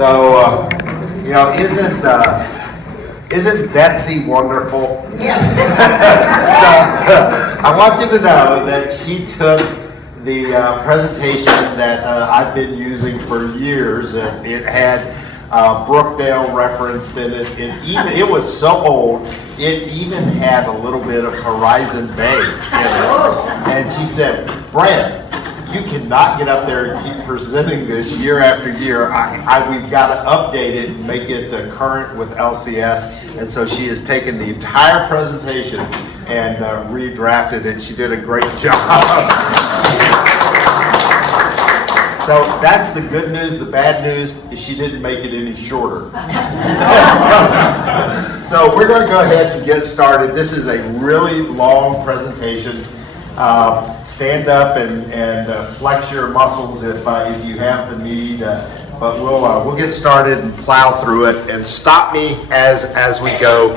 So, isn't Betsy wonderful? Yes. So, I want you to know that she took the presentation that I've been using for years, and it had Brookdale referenced in it. It was so old, it even had a little bit of Horizon Bay in it. And she said, "Brad, you cannot get up there and keep presenting this year after year. We've got to update it and make it current with LCS." And so she has taken the entire presentation and redrafted it. She did a great job. So that's the good news. The bad news is she didn't make it any shorter. So we're going to go ahead and get started. This is a really long presentation. Stand up and flex your muscles if you have the need. But we'll get started and plow through it. And stop me as we go.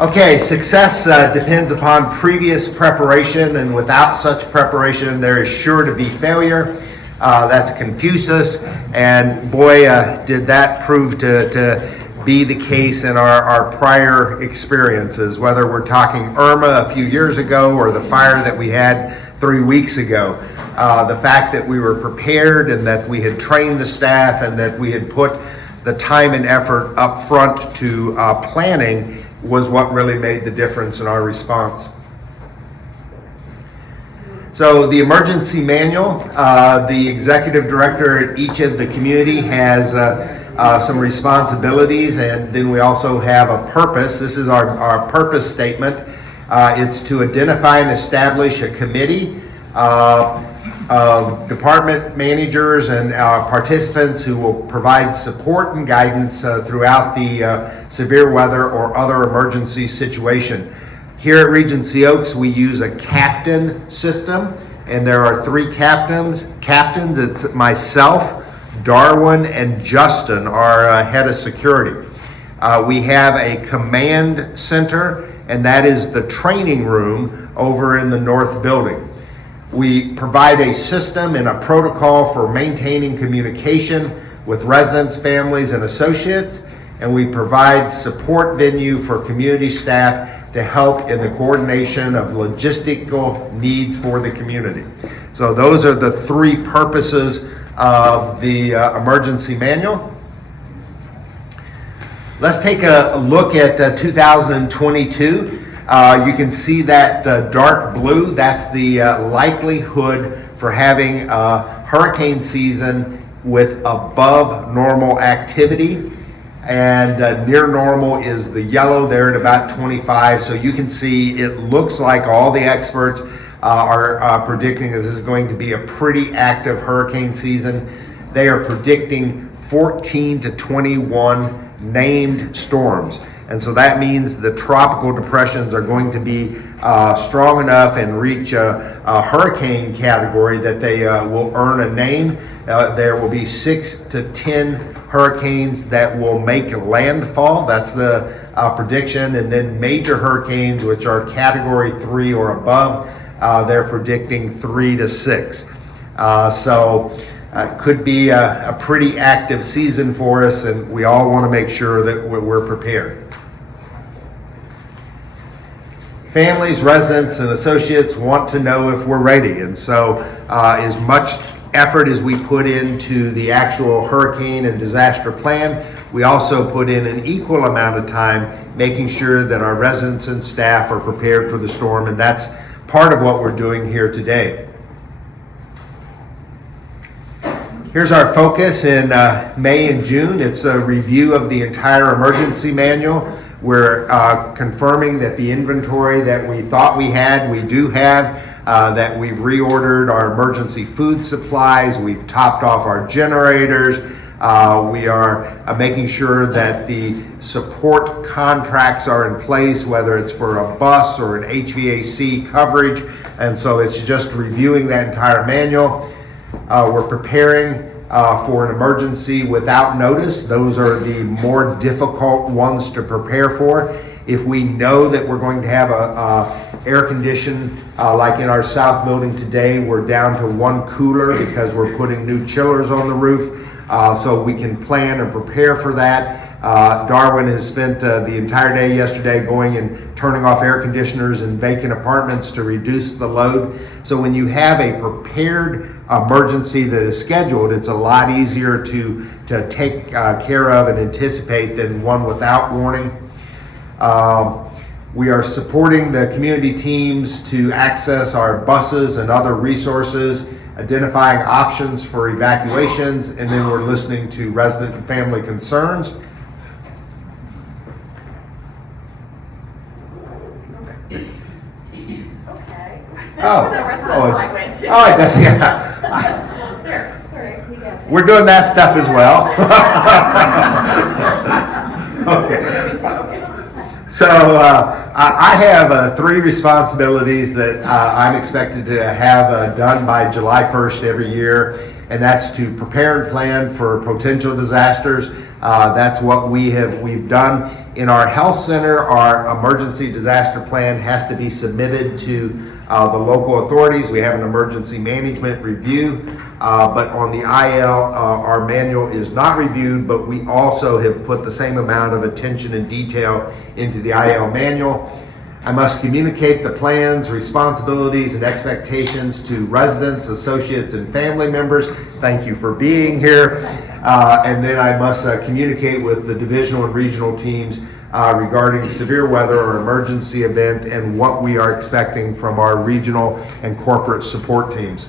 Okay, success depends upon previous preparation, and without such preparation, there is sure to be failure. That's Confucius, and boy, did that prove to be the case in our prior experiences, whether we're talking Irma a few years ago or the fire that we had 3 weeks ago. The fact that we were prepared and that we had trained the staff and that we had put the time and effort up front to planning was what really made the difference in our response. So the emergency manual, the executive director at each of the community has some responsibilities, and then we also have a purpose. This is our purpose statement. It's to identify and establish a committee of department managers and participants who will provide support and guidance throughout the severe weather or other emergency situation. Here at Regency Oaks, we use a captain system, and there are 3 captains. It's myself, Darwin, and Justin, our head of security. We have a command center, and that is the training room over in the north building. We provide a system and a protocol for maintaining communication with residents, families, and associates, and we provide support venue for community staff to help in the coordination of logistical needs for the community. So those are the 3 purposes of the emergency manual. Let's take a look at 2022. You can see that dark blue. That's the likelihood for having a hurricane season with above normal activity. And near normal is the yellow there at about 25. So you can see it looks like all the experts are predicting that this is going to be a pretty active hurricane season. They are predicting 14 to 21 named storms. And so that means the tropical depressions are going to be strong enough and reach a hurricane category that they will earn a name. There will be 6 to 10 hurricanes that will make landfall. That's the prediction. And then major hurricanes, which are category 3 or above, they're predicting 3 to 6. So could be a pretty active season for us, and we all want to make sure that we're prepared. Families, residents, and associates want to know if we're ready, and so as much effort as we put into the actual hurricane and disaster plan, we also put in an equal amount of time making sure that our residents and staff are prepared for the storm, and that's part of what we're doing here today. Here's our focus in May and June. It's a review of the entire emergency manual. We're confirming that the inventory that we thought we had, we do have, that we've reordered our emergency food supplies, we've topped off our generators, we are making sure that the support contracts are in place, whether it's for a bus or an HVAC coverage, and so it's just reviewing that entire manual. We're preparing for an emergency without notice. Those are the more difficult ones to prepare for. If we know that we're going to have a air condition, like in our south building today, we're down to one cooler because we're putting new chillers on the roof, so we can plan and prepare for that. Darwin has spent the entire day yesterday going and turning off air conditioners in vacant apartments to reduce the load. So when you have a prepared emergency that is scheduled, it's a lot easier to take care of and anticipate than one without warning. We are supporting the community teams to access our buses and other resources, identifying options for evacuations, and then we're listening to resident and family concerns. Oh, the rest of the slide went to. Oh, it does, yeah. There, sorry, we got it. We're doing that stuff as well. Okay. So I have 3 responsibilities that I'm expected to have done by July 1st every year, and that's to prepare and plan for potential disasters. That's what we've done. In our health center, our emergency disaster plan has to be submitted to the local authorities. We have an emergency management review, but on the IL, our manual is not reviewed, but we also have put the same amount of attention and detail into the IL manual. I must communicate the plans, responsibilities, and expectations to residents, associates, and family members. Thank you for being here. And then I must communicate with the divisional and regional teams regarding severe weather or emergency event and what we are expecting from our regional and corporate support teams.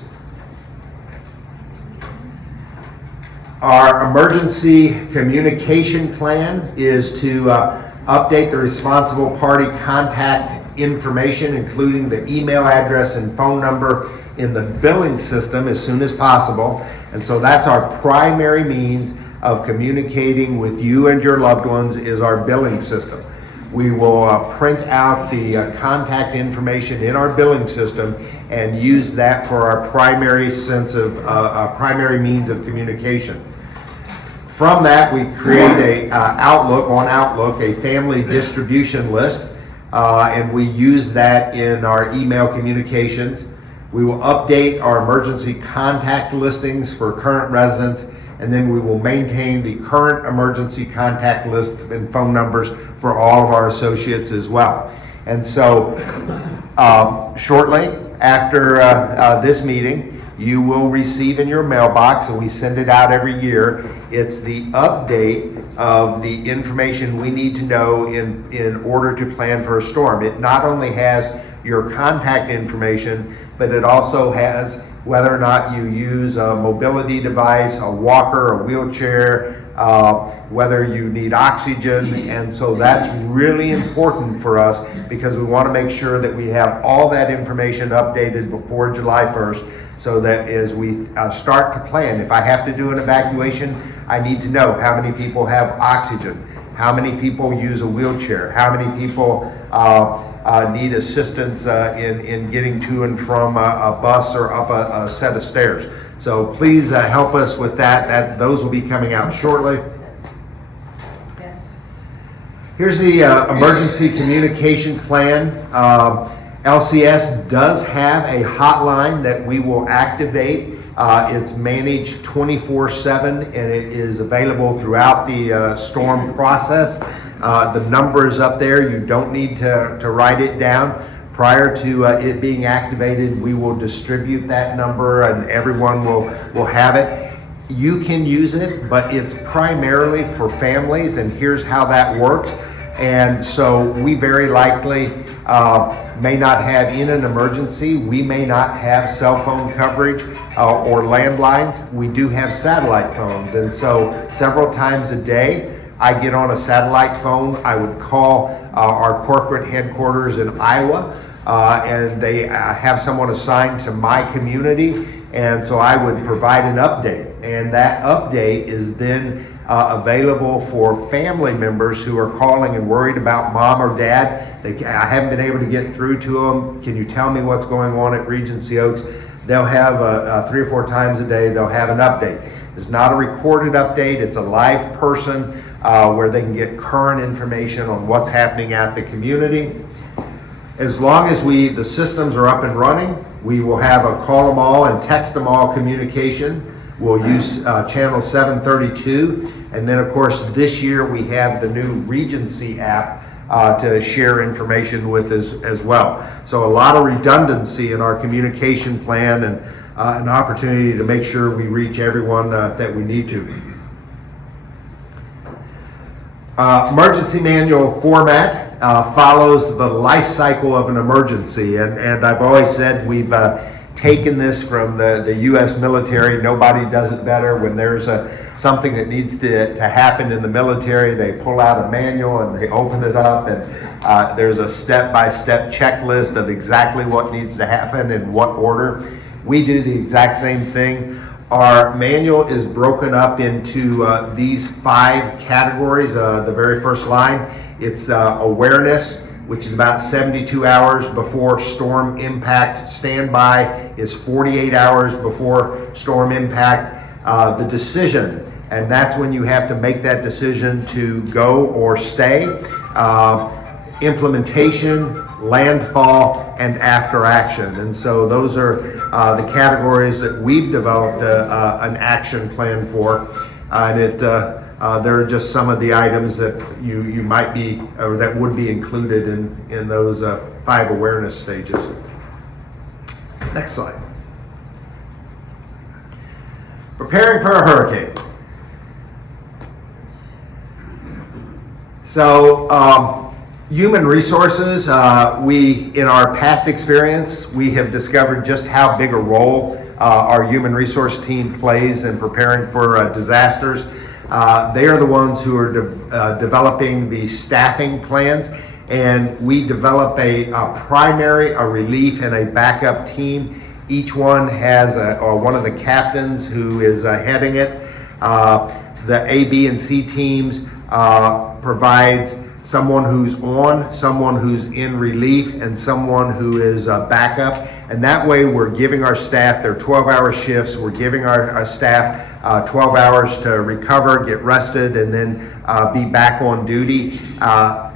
Our emergency communication plan is to update the responsible party contact information, including the email address and phone number in the billing system as soon as possible. And so that's our primary means of communicating with you and your loved ones is our billing system. We will print out the contact information in our billing system and use that for our primary primary means of communication. From that, we create on Outlook, a family distribution list, and we use that in our email communications. We will update our emergency contact listings for current residents, and then we will maintain the current emergency contact list and phone numbers for all of our associates as well. And so shortly after this meeting, you will receive in your mailbox, and we send it out every year, it's the update of the information we need to know in order to plan for a storm. It not only has your contact information, but it also has whether or not you use a mobility device, a walker, a wheelchair, whether you need oxygen. And so that's really important for us because we want to make sure that we have all that information updated before July 1st so that as we start to plan, if I have to do an evacuation, I need to know how many people have oxygen, how many people use a wheelchair, how many people need assistance in getting to and from a bus or up a set of stairs. So please help us with that. Those will be coming out shortly. Here's the emergency communication plan. LCS does have a hotline that we will activate. It's managed 24/7 and it is available throughout the storm process. The number is up there. You don't need to write it down. Prior to it being activated, we will distribute that number and everyone will have it. You can use it, but it's primarily for families, and here's how that works. And so we very likely may not have, in an emergency, we may not have cell phone coverage or landlines. We do have satellite phones, and so several times a day I get on a satellite phone. I would call our corporate headquarters in Iowa, and they have someone assigned to my community, and so I would provide an update, and that update is then available for family members who are calling and worried about mom or dad. I haven't been able to get through to them. Can you tell me what's going on at Regency Oaks? They'll have 3 or 4 times a day, they'll have an update. It's not a recorded update, it's a live person where they can get current information on what's happening at the community. As long as the systems are up and running, we will have a call them all and text them all communication. We'll use channel 732. And then of course this year we have the new Regency app to share information with as well. So a lot of redundancy in our communication plan and an opportunity to make sure we reach everyone that we need to. Emergency manual format follows the life cycle of an emergency, and I've always said we've taken this from the U.S. military. Nobody does it better. When there's something that needs to happen in the military, they pull out a manual and they open it up, and there's a step-by-step checklist of exactly what needs to happen in what order. We do the exact same thing. Our manual is broken up into these 5 categories. The very first line, it's awareness, which is about 72 hours before storm impact. Standby is 48 hours before storm impact. The decision, and that's when you have to make that decision to go or stay. Implementation, landfall, and after action. And so those are the categories that we've developed an action plan for. And there are just some of the items that you might be, or that would be included in those 5 awareness stages. Next slide. Preparing for a hurricane. So, human resources, in our past experience, we have discovered just how big a role our human resource team plays in preparing for disasters. They are the ones who are developing the staffing plans, and we develop a primary, a relief, and a backup team. Each one has one of the captains who is heading it. The A, B, and C teams provides someone who's on, someone who's in relief, and someone who is backup. And that way we're giving our staff their 12-hour shifts. We're giving our staff 12 hours to recover, get rested, and then be back on duty.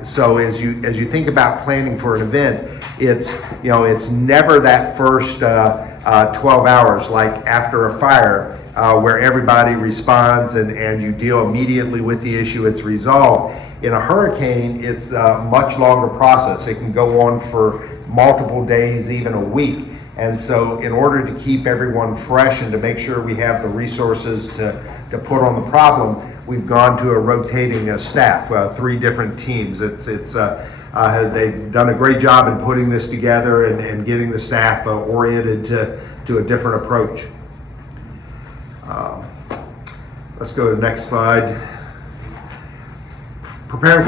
So as you think about planning for an event, it's never that first 12 hours like after a fire where everybody responds and you deal immediately with the issue, it's resolved. In a hurricane, it's a much longer process. It can go on for multiple days, even a week. And so in order to keep everyone fresh and to make sure we have the resources to put on the problem, we've gone to a rotating staff, 3 different teams. They've done a great job in putting this together and getting the staff oriented to a different approach. Let's go to the next slide. Preparing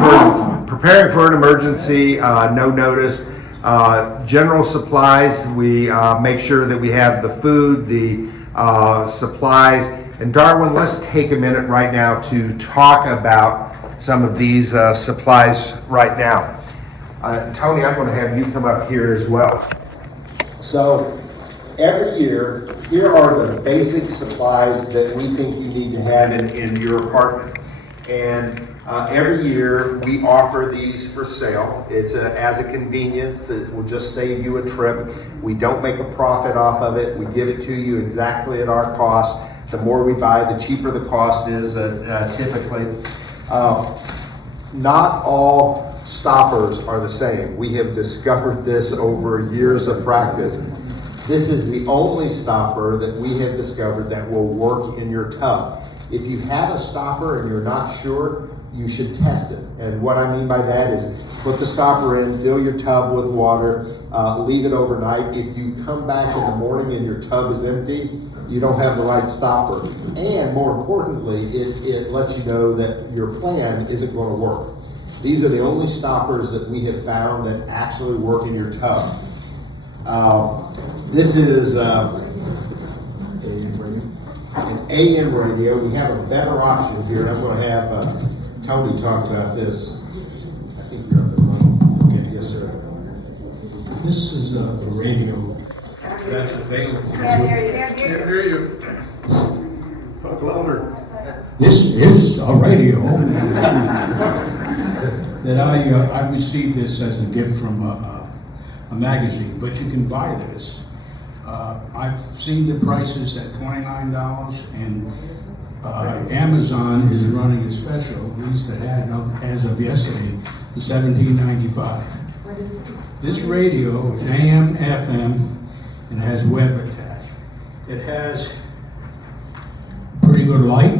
for an emergency, no notice. General supplies, we make sure that we have the food, the supplies. And Darwin, let's take a minute right now to talk about some of these supplies right now. Tony, I'm going to have you come up here as well. So every year, here are the basic supplies that we think you need to have in your apartment. And every year we offer these for sale. It's as a convenience. It will just save you a trip. We don't make a profit off of it. We give it to you exactly at our cost. The more we buy, the cheaper the cost is typically. Not all stoppers are the same. We have discovered this over years of practice. This is the only stopper that we have discovered that will work in your tub. If you have a stopper and you're not sure, you should test it. And what I mean by that is put the stopper in, fill your tub with water, leave it overnight. If you come back in the morning and your tub is empty, you don't have the right stopper. And more importantly, it lets you know that your plan isn't going to work. These are the only stoppers that we have found that actually work in your tub. This is an AM radio. We have a better option here. I'm going to have Tony talk about this. I think you're on the line. Okay. Yes, sir. This is a radio that's available. Can't hear you. Talk louder. This is a radio. That I received this as a gift from a magazine, but you can buy this. I've seen the prices at $29, and Amazon is running a special. These that had as of yesterday, for $17.95. What is it? This radio is AM, FM, and has web attached. It has pretty good light,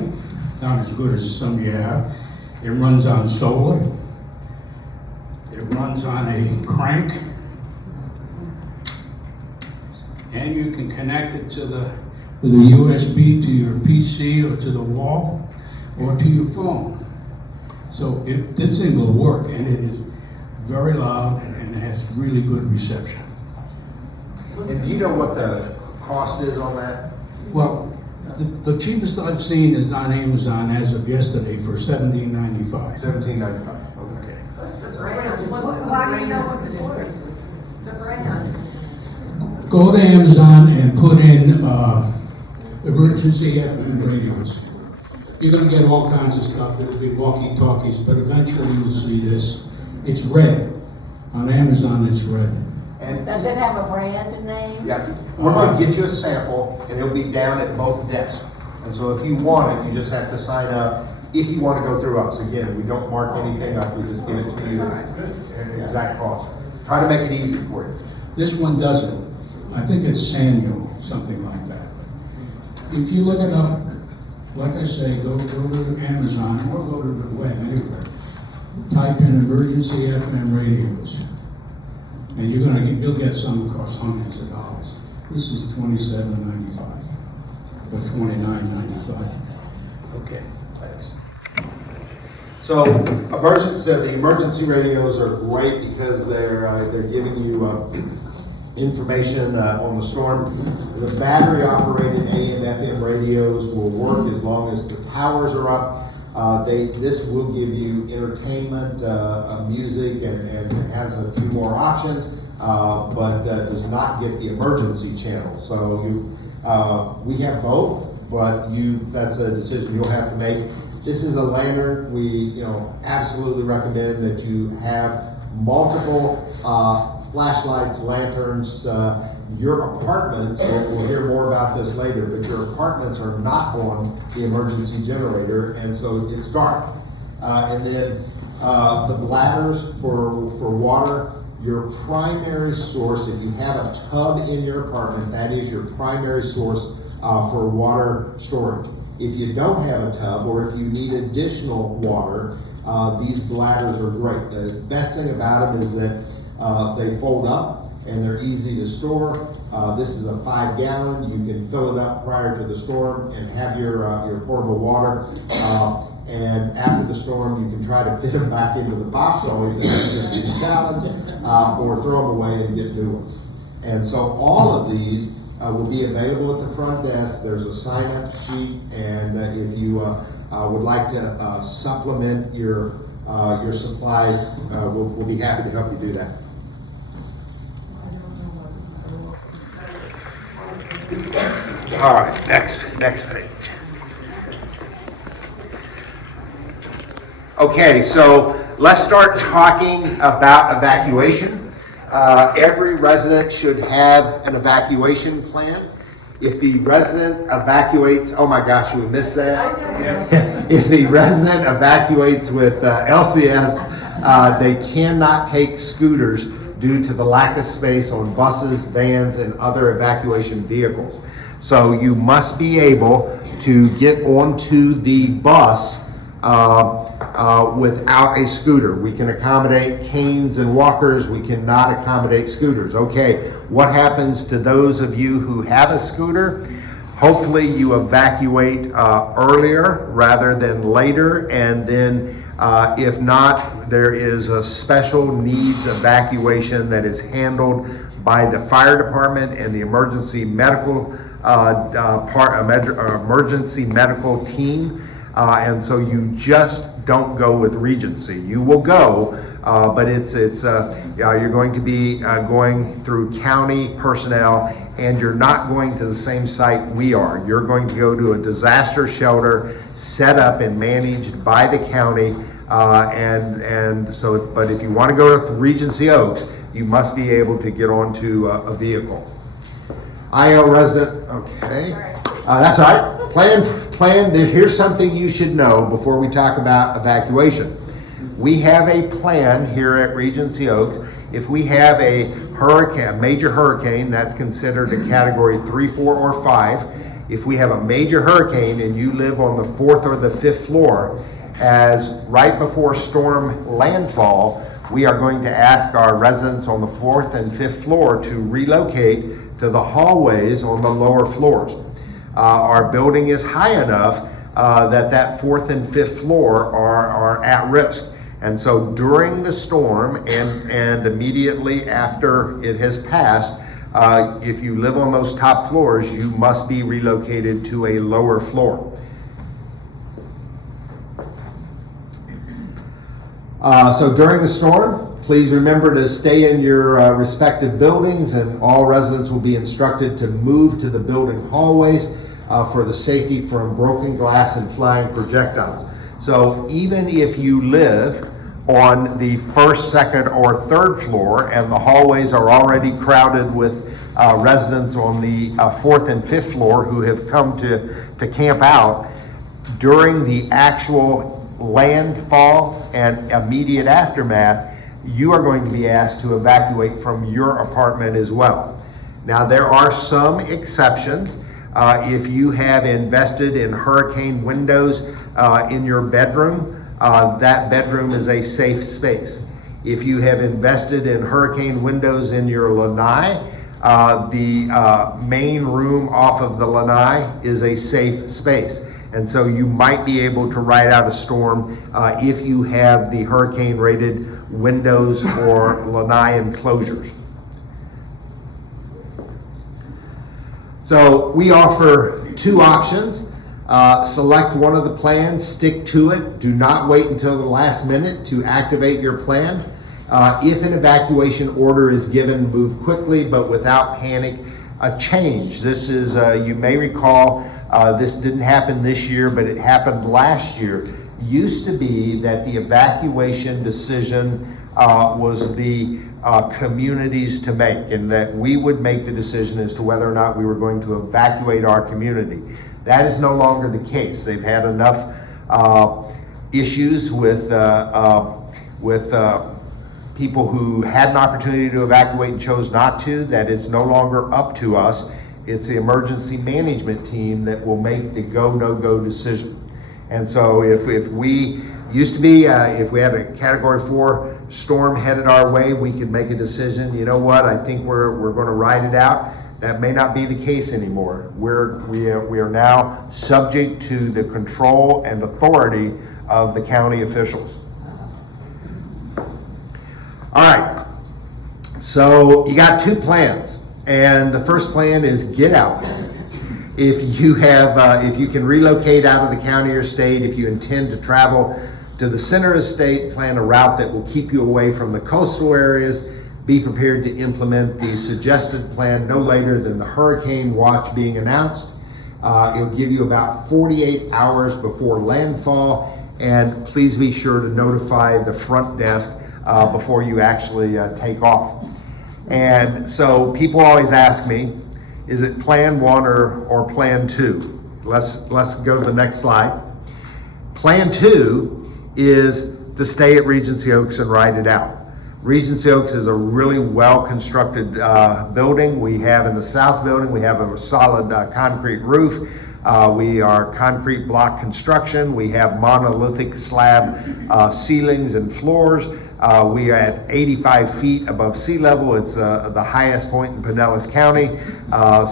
not as good as some you have. It runs on solar. It runs on a crank. And you can connect it with a USB to your PC or to the wall or to your phone. So this thing will work, and it is very loud and it has really good reception. And do you know what the cost is on that? Well, the cheapest I've seen is on Amazon as of yesterday for $17.95. $17.95. Okay. What's the brand? Why do you know what the is? The brand. Go to Amazon and put in emergency FM radios. You're going to get all kinds of stuff. There'll be walkie-talkies, but eventually you'll see this. It's red. On Amazon, it's red. And Does it have a brand name? yeah, we're going to get you a sample, and it'll be down at both desks. And so if you want it, you just have to sign up. If you want to go through us, again, we don't mark anything up. We just give it to you at exact cost. Try to make it easy for you. This one doesn't. I think it's Samuel, something like that. If you look it up, like I say, go to Amazon or go to the web anywhere. Type in emergency FM radios, and you'll get some that cost hundreds of dollars. This is $27.95 or $29.95. Okay. Thanks. So the emergency radios are great because they're giving you information on the storm. The battery operated AM FM radios will work as long as the towers are up. This will give you entertainment, music, and has a few more options, but does not get the emergency channel. So we have both, but that's a decision you'll have to make. This is a lantern. We absolutely recommend that you have multiple flashlights, lanterns. Your apartments, we'll hear more about this later, but your apartments are not on the emergency generator, and so it's dark. And then the bladders for water, your primary source, if you have a tub in your apartment, that is your primary source for water storage. If you don't have a tub, or if you need additional water, these bladders are great. The best thing about them is that they fold up and they're easy to store. This is a 5-gallon. You can fill it up prior to the storm and have your portable water. And after the storm, you can try to fit them back into the box. Always an interesting challenge, or throw them away and get new ones. And so all of these will be available at the front desk. There's a sign-up sheet, and if you would like to supplement your supplies, we'll be happy to help you do that. All right, next page. Okay, so let's start talking about evacuation. Every resident should have an evacuation plan. If the resident evacuates, oh my gosh, we missed that. If the resident evacuates with LCS, they cannot take scooters due to the lack of space on buses, vans, and other evacuation vehicles. So you must be able to get onto the bus without a scooter. We can accommodate canes and walkers. We cannot accommodate scooters. Okay, what happens to those of you who have a scooter? Hopefully you evacuate earlier rather than later, and then if not, there is a special needs evacuation that is handled by the fire department and the emergency medical emergency medical team. And so you just don't go with Regency. You will go, but you're going to be going through county personnel, and you're not going to the same site we are. You're going to go to a disaster shelter set up and managed by the county, but if you want to go to Regency Oaks, you must be able to get onto a vehicle. IO resident, okay, that's all right. Plan. Here's something you should know before we talk about evacuation. We have a plan here at Regency Oaks. If we have a major hurricane, that's considered a category 3, 4, or 5. If we have a major hurricane and you live on the 4th or the 5th floor, as right before storm landfall, we are going to ask our residents on the 4th and 5th floor to relocate to the hallways on the lower floors. Our building is high enough that 4th and 5th floor are at risk. And so during the storm and immediately after it has passed, if you live on those top floors, you must be relocated to a lower floor. So during the storm, please remember to stay in your respective buildings, and all residents will be instructed to move to the building hallways for the safety from broken glass and flying projectiles. So even if you live on the 1st, 2nd, or 3rd floor and the hallways are already crowded with residents on the 4th and 5th floor who have come to camp out, during the actual landfall and immediate aftermath, you are going to be asked to evacuate from your apartment as well. Now, there are some exceptions. If you have invested in hurricane windows in your bedroom, that bedroom is a safe space. If you have invested in hurricane windows in your lanai, the main room off of the lanai is a safe space. And so you might be able to ride out a storm if you have the hurricane rated windows or lanai enclosures. So we offer 2 options. Select one of the plans, stick to it. Do not wait until the last minute to activate your plan. If an evacuation order is given, move quickly but without panic. A change. This is, you may recall, this didn't happen this year, but it happened last year. Used to be that the evacuation decision was the communities to make, and that we would make the decision as to whether or not we were going to evacuate our community. That is no longer the case. They've had enough issues with people who had an opportunity to evacuate and chose not to, that it's no longer up to us. It's the emergency management team that will make the go, no-go decision. And so if we used to be, if we had a category 4 storm headed our way, we could make a decision, you know what, I think we're going to ride it out. That may not be the case anymore. We are now subject to the control and authority of the county officials. All right, so you got 2 plans, and the first plan is get out. If you can relocate out of the county or state, if you intend to travel to the center of the state, plan a route that will keep you away from the coastal areas. Be prepared to implement the suggested plan no later than the hurricane watch being announced. It will give you about 48 hours before landfall, and please be sure to notify the front desk before you actually take off. And so people always ask me, is it plan 1 or plan 2? Let's go to the next slide. Plan 2 is to stay at Regency Oaks and ride it out. Regency Oaks is a really well-constructed building. We have in the south building, we have a solid concrete roof. We are concrete block construction. We have monolithic slab ceilings and floors. We are at 85 feet above sea level. It's the highest point in Pinellas County.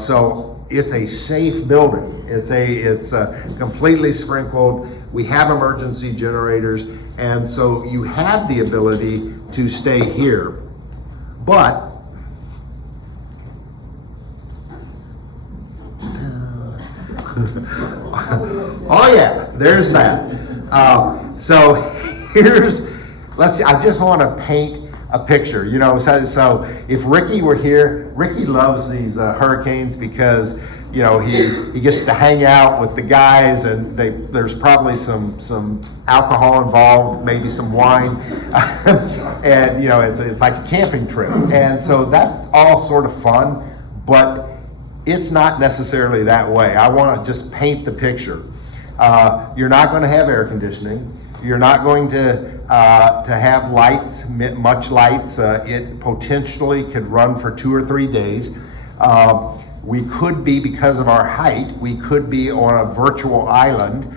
So it's a safe building. It's completely sprinkled. We have emergency generators, and so you have the ability to stay here. But oh yeah, there's that. So I just want to paint a picture, you know, so if Ricky were here, Ricky loves these hurricanes because, you know, he gets to hang out with the guys, and there's probably some alcohol involved, maybe some wine, and you know, it's like a camping trip, and so that's all sort of fun, but it's not necessarily that way. I want to just paint the picture. You're not going to have air conditioning. You're not going to have lights, much lights. It potentially could run for 2 or 3 days. We could be, because of our height, we could be on a virtual island.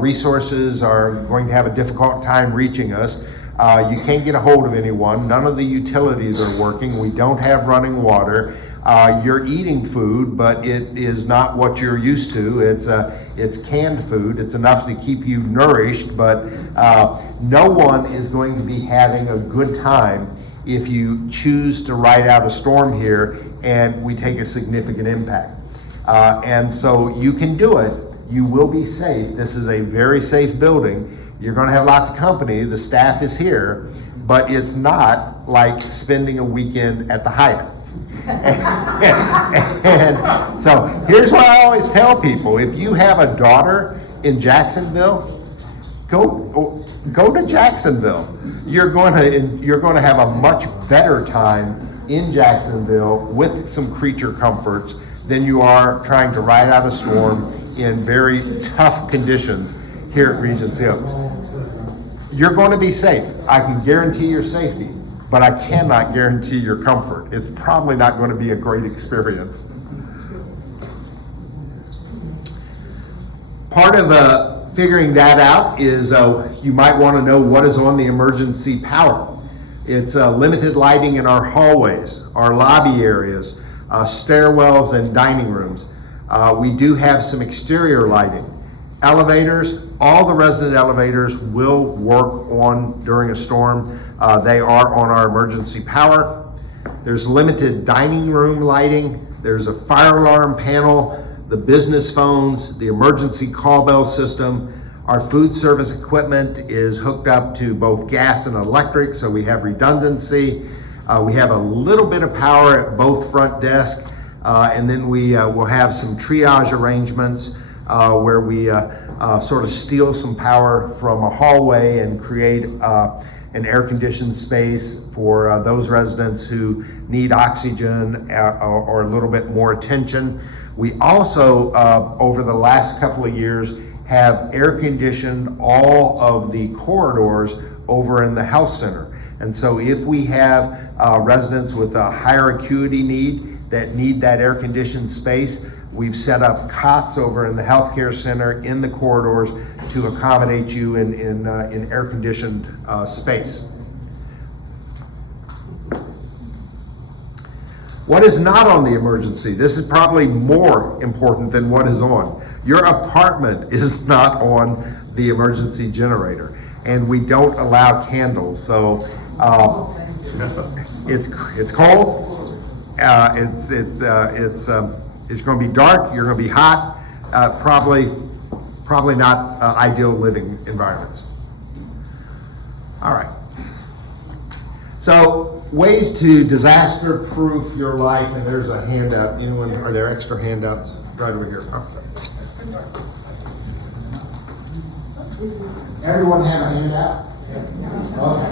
Resources are going to have a difficult time reaching us. You can't get a hold of anyone. None of the utilities are working. We don't have running water. You're eating food, but it is not what you're used to. It's canned food. It's enough to keep you nourished, but no one is going to be having a good time if you choose to ride out a storm here and we take a significant impact. And so you can do it. You will be safe. This is a very safe building. You're going to have lots of company. The staff is here, but it's not like spending a weekend at the Hyatt. And so here's what I always tell people: if you have a daughter in Jacksonville, go to Jacksonville. You're going to have a much better time in Jacksonville with some creature comforts than you are trying to ride out a storm in very tough conditions here at Regency Oaks. You're going to be safe. I can guarantee your safety, but I cannot guarantee your comfort. It's probably not going to be a great experience. Part of figuring that out is you might want to know what is on the emergency power. It's limited lighting in our hallways, our lobby areas, stairwells, and dining rooms. We do have some exterior lighting. Elevators, all the resident elevators will work on during a storm. They are on our emergency power. There's limited dining room lighting. There's a fire alarm panel, the business phones, the emergency call bell system. Our food service equipment is hooked up to both gas and electric, so we have redundancy. We have a little bit of power at both front desks, and then we will have some triage arrangements where we sort of steal some power from a hallway and create an air-conditioned space for those residents who need oxygen or a little bit more attention. We also, over the last couple of years, have air-conditioned all of the corridors over in the health center. And so if we have residents with a higher acuity need that air-conditioned space, we've set up cots over in the healthcare center in the corridors to accommodate you in air-conditioned space. What is not on the emergency? This is probably more important than what is on. Your apartment is not on the emergency generator, and we don't allow candles. So it's cold. It's going to be dark. You're going to be hot. Probably not ideal living environments. All right. So ways to disaster-proof your life, and there's a handout. Anyone? Are there extra handouts right over here? Okay. Everyone have a handout? Okay.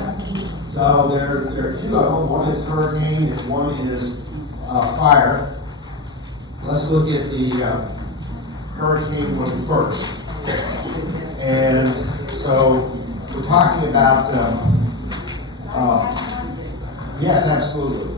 So there are two of them. One is hurricane, and one is fire. Let's look at the hurricane one first. And so we're talking about, yes, absolutely,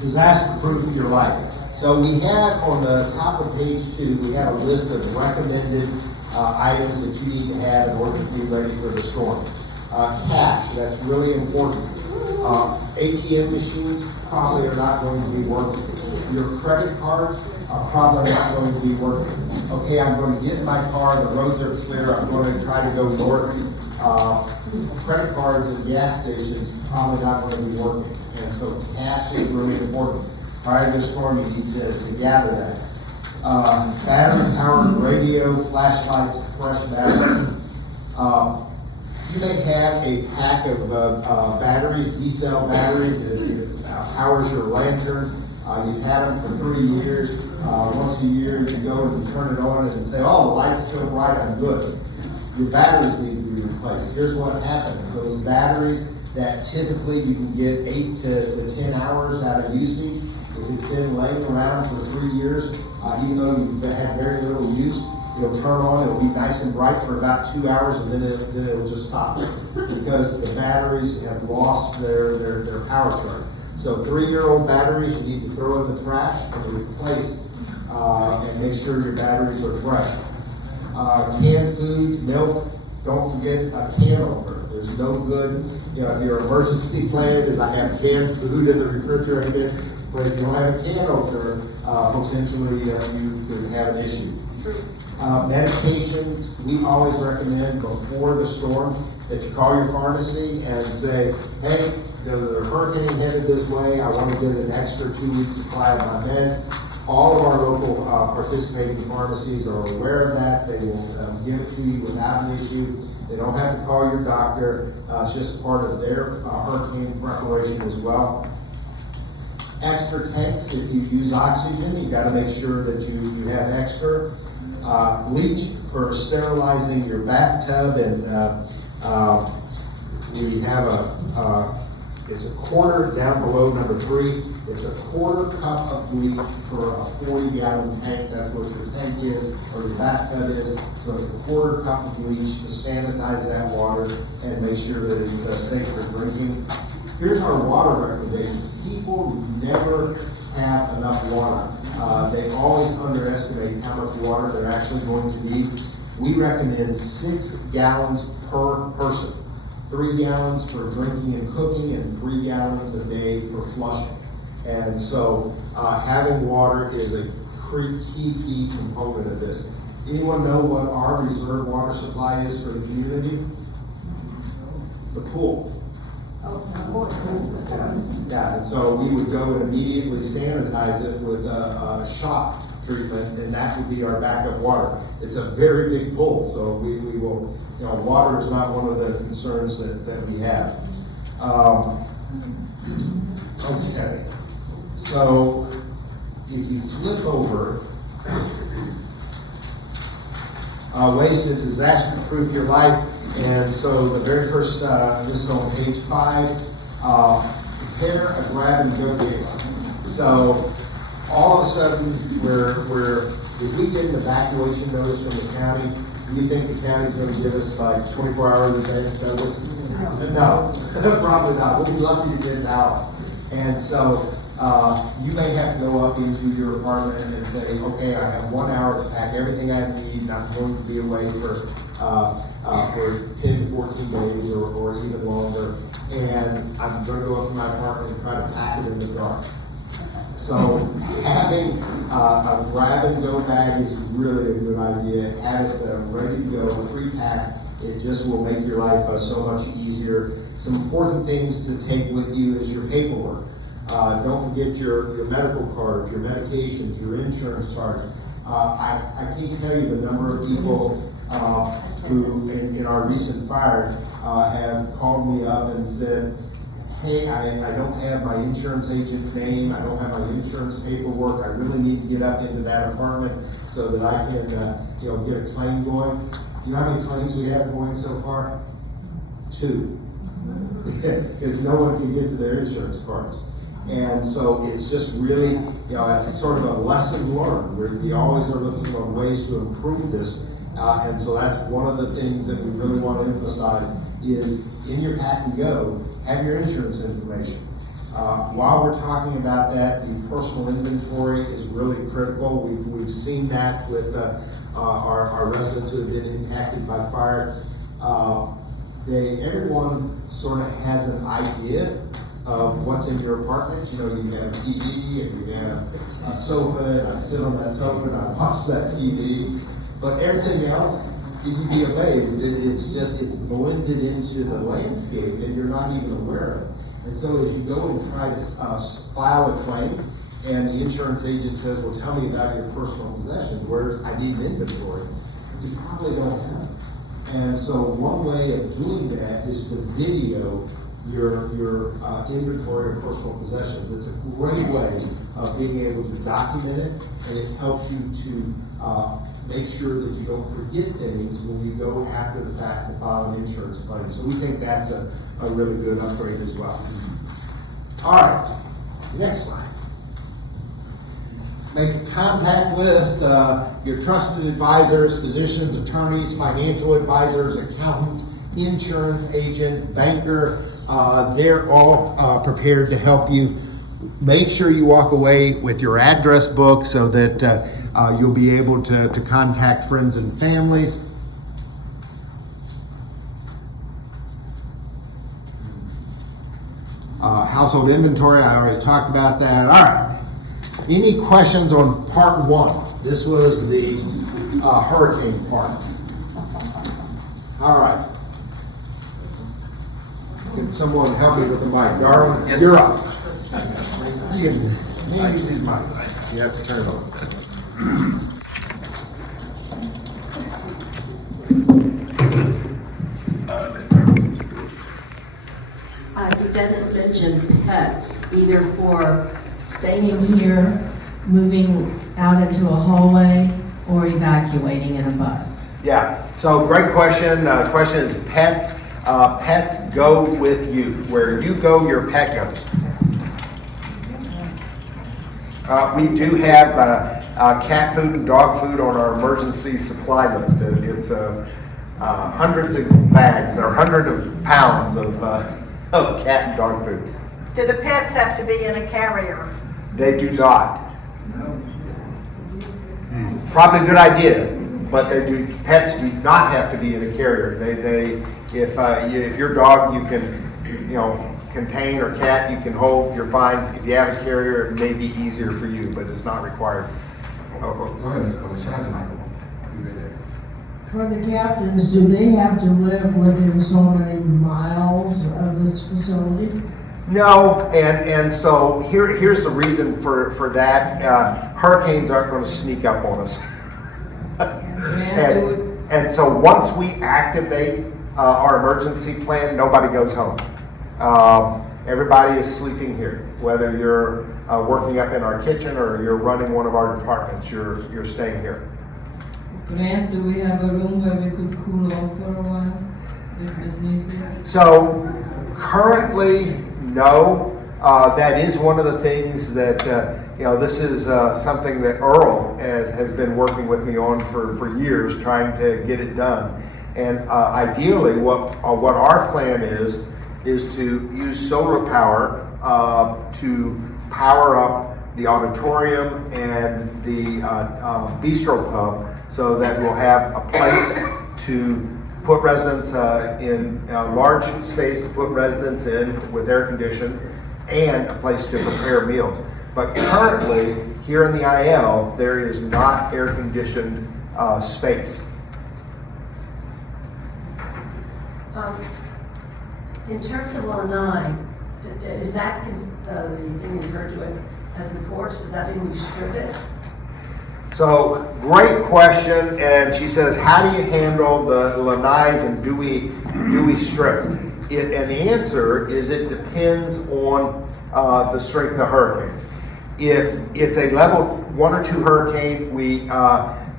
disaster-proof your life. So we have on the top of page 2, we have a list of recommended items that you need to have in order to be ready for the storm. Cash, that's really important. ATM machines probably are not going to be working. Your credit cards are probably not going to be working. Okay, I'm going to get in my car, the roads are clear, I'm going to try to go north. Credit cards at gas stations probably not going to be working. And so cash is really important. Prior to the storm, you need to gather that. Battery-powered radio, flashlights, fresh battery. You may have a pack of batteries, D-cell batteries, that powers your lantern. You've had them for 3 years. Once a year, you go and you turn it on and say, oh, the light's still bright, I'm good. Your batteries need to be replaced. Here's what happens. Those batteries that typically you can get 8 to 10 hours out of usage, if it's been laying around for 3 years, even though you've had very little use, it'll turn on, it'll be nice and bright for about 2 hours, and then it'll just stop. Because the batteries have lost their power charge. So 3-year-old batteries, you need to throw in the trash and replace, and make sure your batteries are fresh. Canned foods, milk, don't forget a can opener. There's no good, if your emergency plan is I have canned food in the refrigerator, but if you don't have a can opener, potentially you could have an issue. Medications, we always recommend before the storm that you call your pharmacy and say, hey, the hurricane headed this way, I want to get an extra 2-week supply of my meds. All of our local participating pharmacies are aware of that. They will give it to you without an issue. They don't have to call your doctor. It's just part of their hurricane preparation as well. Extra tanks, if you use oxygen, you got to make sure that you have extra. Bleach for sterilizing your bathtub, and we have it's a quarter down below number 3. It's a quarter cup of bleach for a 40-gallon tank. That's what your tank is, or your bathtub is. So it's a quarter cup of bleach to sanitize that water and make sure that it's safe for drinking. Here's our water recommendations. People never have enough water. They always underestimate how much water they're actually going to need. We recommend 6 gallons per person. 3 gallons for drinking and cooking, and 3 gallons a day for flushing. And so having water is a key component of this. Anyone know what our reserve water supply is for the community? It's the pool. Yeah, and so we would go and immediately sanitize it with a shock treatment, and that would be our backup water. It's a very big pool, so we will, water is not one of the concerns that we have. Okay, so if you flip over, ways to disaster-proof your life. And so the very first, this is on page 5, prepare a grab-and-go case. So all of a sudden, if we get an evacuation notice from the county, do you think the county's going to give us like 24 hours advance notice? No, probably not. We'll be lucky to get it out. And so you may have to go up into your apartment and say, okay, I have 1 hour to pack everything I need, and I'm going to be away for 10 to 14 days or even longer, and I'm going to go up to my apartment and try to pack it in the dark. So having a grab-and-go bag is really a good idea. Have it ready to go, pre-packed. It just will make your life so much easier. Some important things to take with you is your paperwork. Don't forget your medical cards, your medications, your insurance cards. I can't tell you the number of people who, in our recent fire, have called me up and said, hey, I don't have my insurance agent name, I don't have my insurance paperwork, I really need to get up into that apartment so that I can get a claim going. You know how many claims we have going so far? 2. Because no one can get to their insurance cards. And so it's just really, it's sort of a lesson learned. We always are looking for ways to improve this. And so that's one of the things that we really want to emphasize is in your pack and go, have your insurance information. While we're talking about that, the personal inventory is really critical. We've seen that with our residents who have been impacted by fire. Everyone sort of has an idea of what's in your apartment. You have a TV and you have a sofa, and I sit on that sofa and I watch that TV. But everything else, you'd be amazed. It's blended into the landscape and you're not even aware of it. And so as you go and try to file a claim, and the insurance agent says, well, tell me about your personal possessions, I need an inventory. You probably don't have it. And so one way of doing that is to video your inventory of personal possessions. It's a great way of being able to document it, and it helps you to make sure that you don't forget things when you go after the fact to file an insurance claim. So we think that's a really good upgrade as well. All right, next slide. Make a contact list, your trusted advisors, physicians, attorneys, financial advisors, accountant, insurance agent, banker. They're all prepared to help you. Make sure you walk away with your address book so that you'll be able to contact friends and families. Household inventory, I already talked about that. All right. Any questions on part one? This was the hurricane part. All right. Can someone help me with the mic? Darwin, Yes. You're up. You can use these mics. You have to turn it on. Lieutenant mentioned pets, either for staying here, moving out into a hallway, or evacuating in a bus. Yeah, so great question. Question is pets. Pets go with you. Where you go, your pet goes. We do have cat food and dog food on our emergency supply list. It's hundreds of bags or hundreds of pounds of cat and dog food. Do the pets have to be in a carrier? They do not. Probably a good idea, but they do. Pets do not have to be in a carrier. If your dog you can contain, or cat you can hold, you're fine. If you have a carrier, it may be easier for you, but it's not required. Go ahead, Ms. Coach. She has a microphone. You right there. For the captains, do they have to live within so many miles of this facility? No, and so here's the reason for that. Hurricanes aren't going to sneak up on us. And so once we activate our emergency plan, nobody goes home. Everybody is sleeping here. Whether you're working up in our kitchen or you're running one of our departments, you're staying here. Grant, do we have a room where we could cool off for a while if it need be? So currently, no. That is one of the things that, this is something that Earl has been working with me on for years, trying to get it done. And ideally, what our plan is to use solar power to power up the auditorium and the bistro pub, so that we'll have a place to put residents in a large space to put residents in with air conditioning, and a place to prepare meals. But currently, here in the IL, there is not air conditioned space. In terms of Lanai, is that the thing referred to it as the ports? Does that mean we strip it? So, great question, and she says, how do you handle the lanais, and do we strip it? And the answer is it depends on the strength of the hurricane. If it's a level 1 or 2 hurricane, we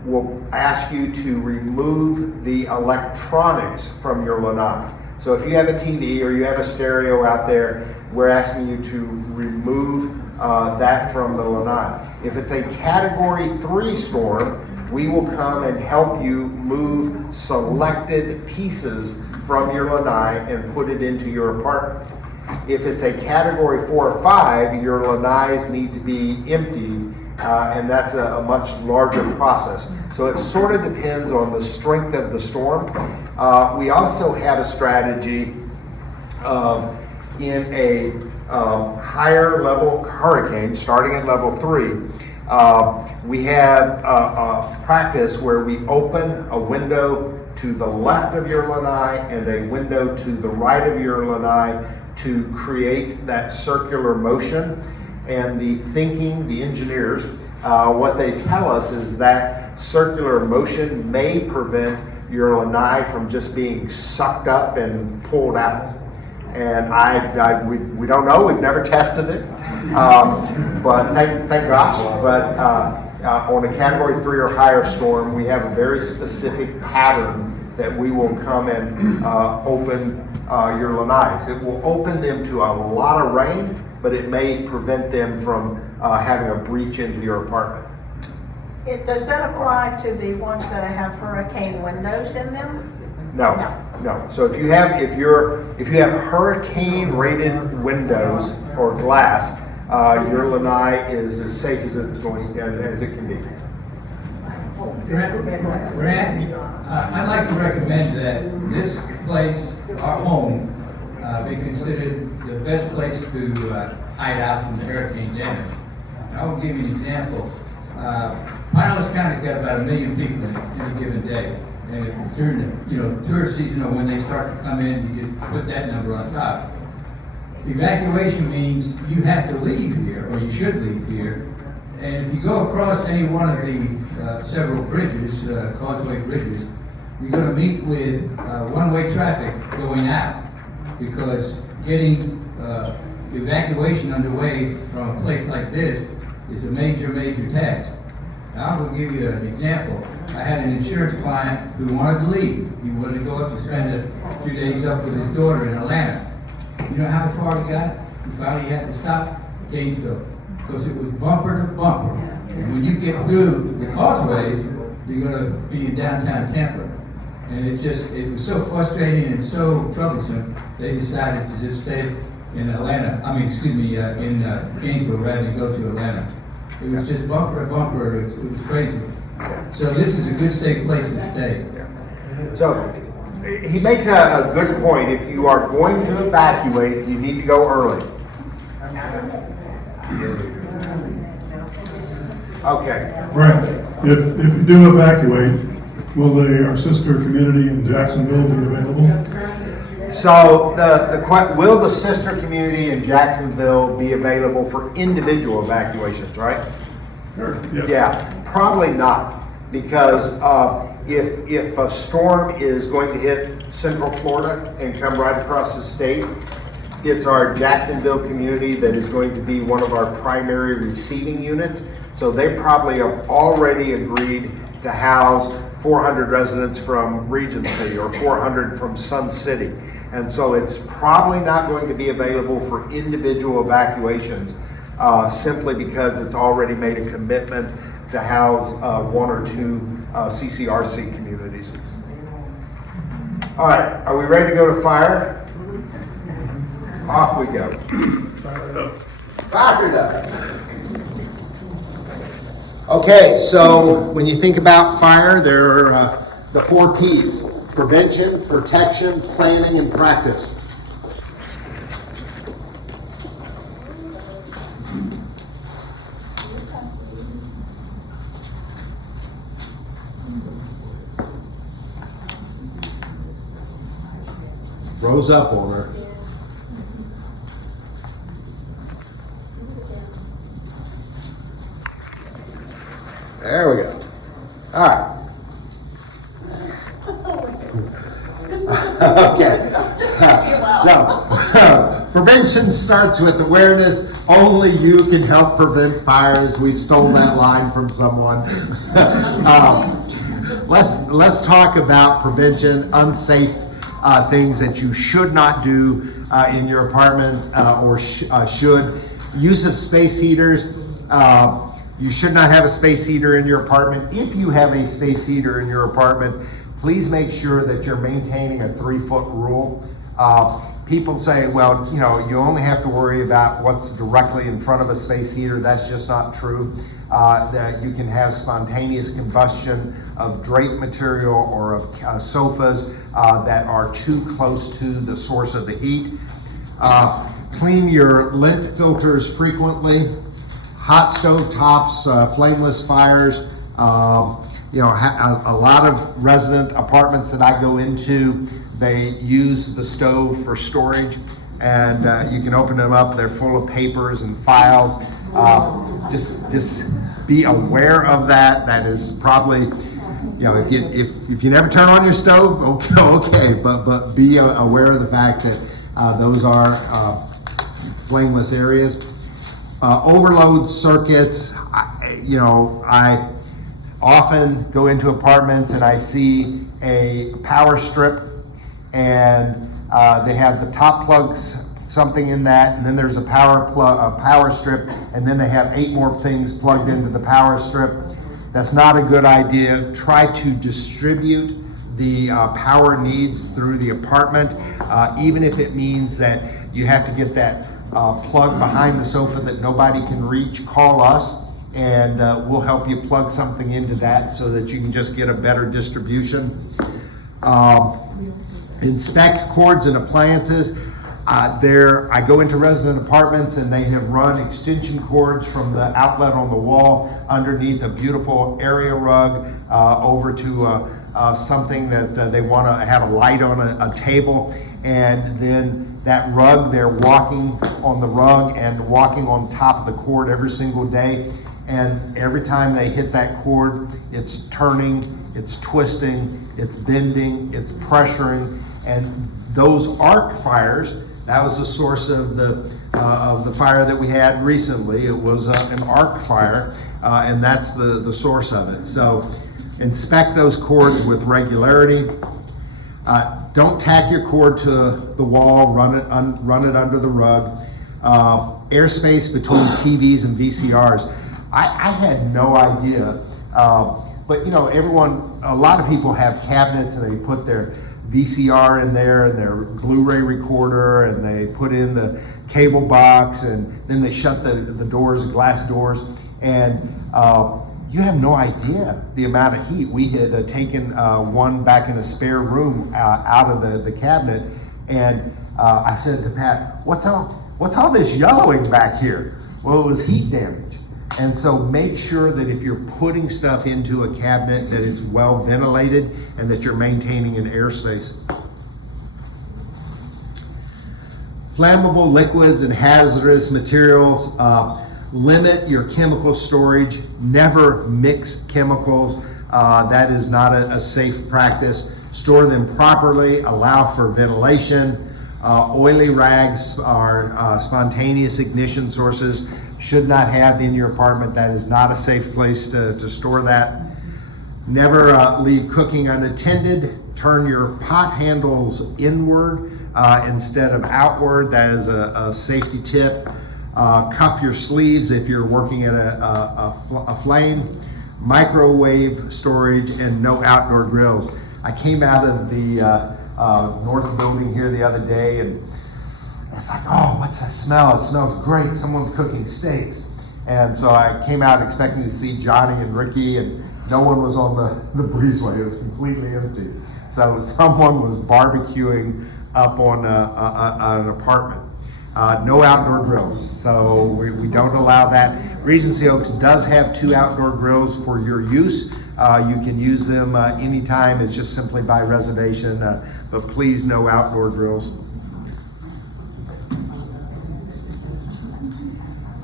will ask you to remove the electronics from your lanai. So if you have a TV or you have a stereo out there, we're asking you to remove that from the lanai. If it's a Category 3 storm, we will come and help you move selected pieces from your lanai and put it into your apartment. If it's a Category 4 or 5, your lanais need to be emptied, and that's a much larger process. So it sort of depends on the strength of the storm. We also have a strategy of, in a higher level hurricane, starting at level 3, we have a practice where we open a window to the left of your lanai and a window to the right of your lanai to create that circular motion. And the engineers, what they tell us is that circular motion may prevent your lanai from just being sucked up and pulled out. And we don't know, we've never tested it, but thank gosh. But on a Category 3 or higher storm, we have a very specific pattern that we will come and open your lanais. It will open them to a lot of rain, but it may prevent them from having a breach into your apartment. Does that apply to the ones that have hurricane windows in them? No. So if you have hurricane rated windows or glass, your lanai is as safe as it can be. Grant, I'd like to recommend that this place, our home, be considered the best place to hide out from the hurricane damage. And I will give you an example. Pinellas County's got about 1 million people in any given day. And if it's during the tourist season or when they start to come in, you just put that number on top. Evacuation means you have to leave here, or you should leave here. And if you go across any one of the several bridges, causeway bridges, you're going to meet with one-way traffic going out, because getting evacuation underway from a place like this is a major task. Now, I will give you an example. I had an insurance client who wanted to leave. He wanted to go up and spend a few days up with his daughter in Atlanta. You know how far he got? He finally had to stop Gainesville, because it was bumper to bumper. And when you get through the causeways, you're going to be in downtown Tampa. And it was so frustrating and so troublesome, they decided to just stay in in Gainesville rather than go to Atlanta. It was just bumper to bumper. It was crazy. So this is a good, safe place to stay. So he makes a good point. If you are going to evacuate, you need to go early. Okay. Right. If you do evacuate, will our sister community in Jacksonville be available? So will the sister community in Jacksonville be available for individual evacuations, right? Sure. Yes. Yeah, probably not, because if a storm is going to hit Central Florida and come right across the state, it's our Jacksonville community that is going to be one of our primary receiving units. So they probably have already agreed to house 400 residents from Regency or 400 from Sun City. And so it's probably not going to be available for individual evacuations, simply because it's already made a commitment to house 1 or 2 CCRC communities. All right, are we ready to go to fire? Off we go. Fired up. Okay, so when you think about fire, there are the 4 P's: prevention, protection, planning, and practice. Rose up on her. There we go. All right. Okay. So, prevention starts with awareness. Only you can help prevent fires. We stole that line from someone. Let's talk about prevention, unsafe things that you should not do in your apartment or should. Use of space heaters. You should not have a space heater in your apartment. If you have a space heater in your apartment, please make sure that you're maintaining a 3-foot rule. People say, well, you only have to worry about what's directly in front of a space heater. That's just not true. That you can have spontaneous combustion of drape material or of sofas that are too close to the source of the heat. Clean your lint filters frequently. Hot stove tops, flameless fires. A lot of resident apartments that I go into, they use the stove for storage, and you can open them up. They're full of papers and files. Just be aware of that. That is probably if you never turn on your stove, okay, but be aware of the fact that those are flameless areas. Overload circuits. I often go into apartments and I see a power strip, and they have the top plugs, something in that, and then there's a power strip, and then they have 8 more things plugged into the power strip. That's not a good idea. Try to distribute the power needs through the apartment, even if it means that you have to get that plug behind the sofa that nobody can reach. Call us, and we'll help you plug something into that so that you can just get a better distribution. Inspect cords and appliances. I go into resident apartments and they have run extension cords from the outlet on the wall underneath a beautiful area rug over to something that they want to have a light on a table, and then that rug, they're walking on the rug and walking on top of the cord every single day, and every time they hit that cord, it's turning, it's twisting, it's bending, it's pressuring, and those arc fires. That was the source of the fire that we had recently. It was an arc fire, and that's the source of it. So inspect those cords with regularity. Don't tack your cord to the wall. Run it under the rug. Airspace between TVs and VCRs. I had no idea, but a lot of people have cabinets and they put their VCR in there and their Blu-ray recorder, and they put in the cable box, and then they shut the doors, the glass doors, and you have no idea the amount of heat. We had taken one back in a spare room out of the cabinet, and I said to Pat, what's all this yellowing back here? Well, it was heat damage. And so make sure that if you're putting stuff into a cabinet that it's well ventilated and that you're maintaining an airspace. Flammable liquids and hazardous materials. Limit your chemical storage. Never mix chemicals. That is not a safe practice. Store them properly. Allow for ventilation. Oily rags are spontaneous ignition sources. Should not have in your apartment. That is not a safe place to store that. Never leave cooking unattended. Turn your pot handles inward instead of outward. That is a safety tip. Cuff your sleeves if you're working at a flame. Microwave storage, and no outdoor grills. I came out of the north building here the other day, and it's like, oh, what's that smell? It smells great. Someone's cooking steaks. And so I came out expecting to see Johnny and Ricky, and no one was on the breezeway. It was completely empty. So someone was barbecuing up on an apartment. No outdoor grills. So we don't allow that. Regency Oaks does have 2 outdoor grills for your use. You can use them anytime. It's just simply by reservation. But please, no outdoor grills.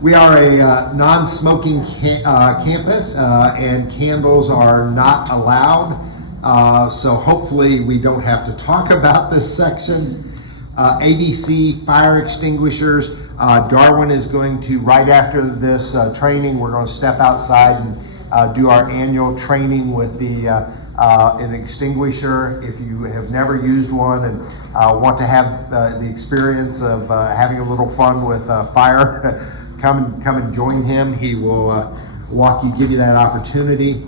We are a non-smoking campus, and candles are not allowed. So hopefully we don't have to talk about this section. ABC fire extinguishers. Darwin is going to, right after this training, we're going to step outside and do our annual training with an extinguisher. If you have never used one and want to have the experience of having a little fun with fire, come and join him. He will give you that opportunity.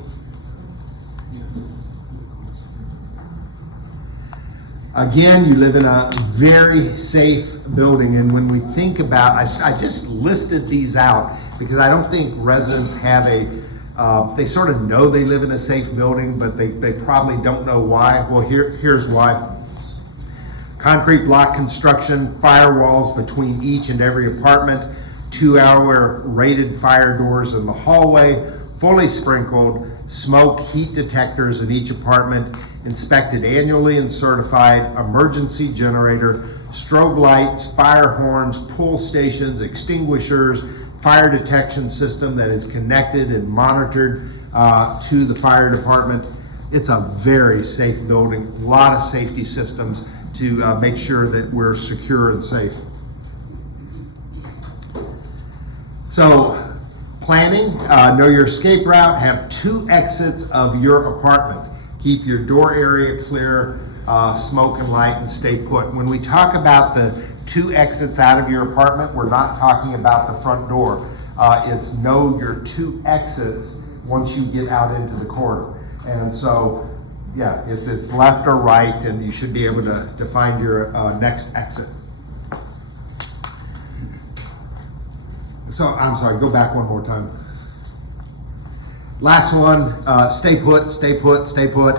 Again, you live in a very safe building, and when we think about, I just listed these out because I don't think residents have they sort of know they live in a safe building, but they probably don't know why. Well, here's why. Concrete block construction, firewalls between each and every apartment, 2-hour rated fire doors in the hallway, fully sprinkled, smoke heat detectors in each apartment, inspected annually and certified, emergency generator, strobe lights, fire horns, pull stations, extinguishers, fire detection system that is connected and monitored to the fire department. It's a very safe building, a lot of safety systems to make sure that we're secure and safe. So, planning, know your escape route, have 2 exits of your apartment. Keep your door area clear, smoke and light, and stay put. When we talk about the 2 exits out of your apartment, we're not talking about the front door. It's know your 2 exits once you get out into the corridor. And so, yeah, it's left or right, and you should be able to find your next exit. So, I'm sorry, go back one more time. Last one, stay put, stay put, stay put.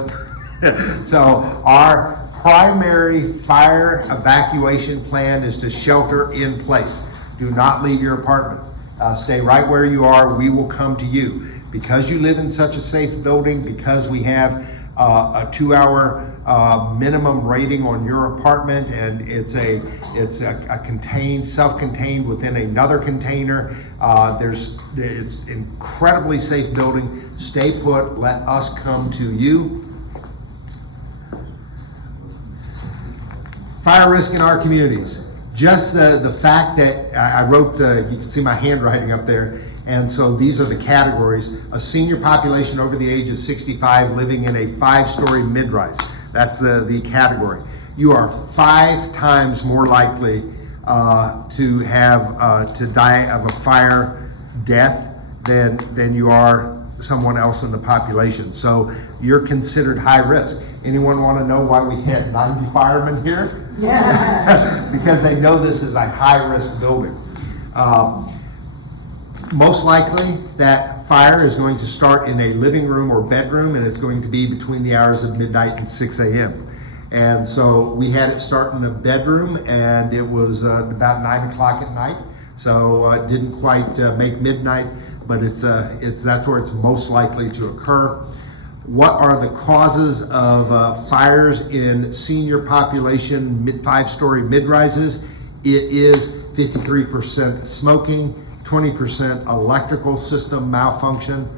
So, our primary fire evacuation plan is to shelter in place. Do not leave your apartment. Stay right where you are. We will come to you. Because you live in such a safe building, because we have a 2-hour minimum rating on your apartment, and it's a contained, self-contained within another container. It's incredibly safe building. Stay put. Let us come to you. Fire risk in our communities. Just the fact that I wrote, you can see my handwriting up there, and so these are the categories. A senior population over the age of 65 living in a 5-story mid-rise. That's the category. You are 5 times more likely to die of a fire death than you are someone else in the population. So you're considered high risk. Anyone want to know why we had 90 firemen here? Yeah. Because they know this is a high-risk building. Most likely that fire is going to start in a living room or bedroom, and it's going to be between the hours of midnight and 6 a.m. And so we had it start in a bedroom, and it was about 9 o'clock at night. So it didn't quite make midnight, but that's where it's most likely to occur. What are the causes of fires in senior population 5-story mid-rises? It is 53% smoking, 20% electrical system malfunction,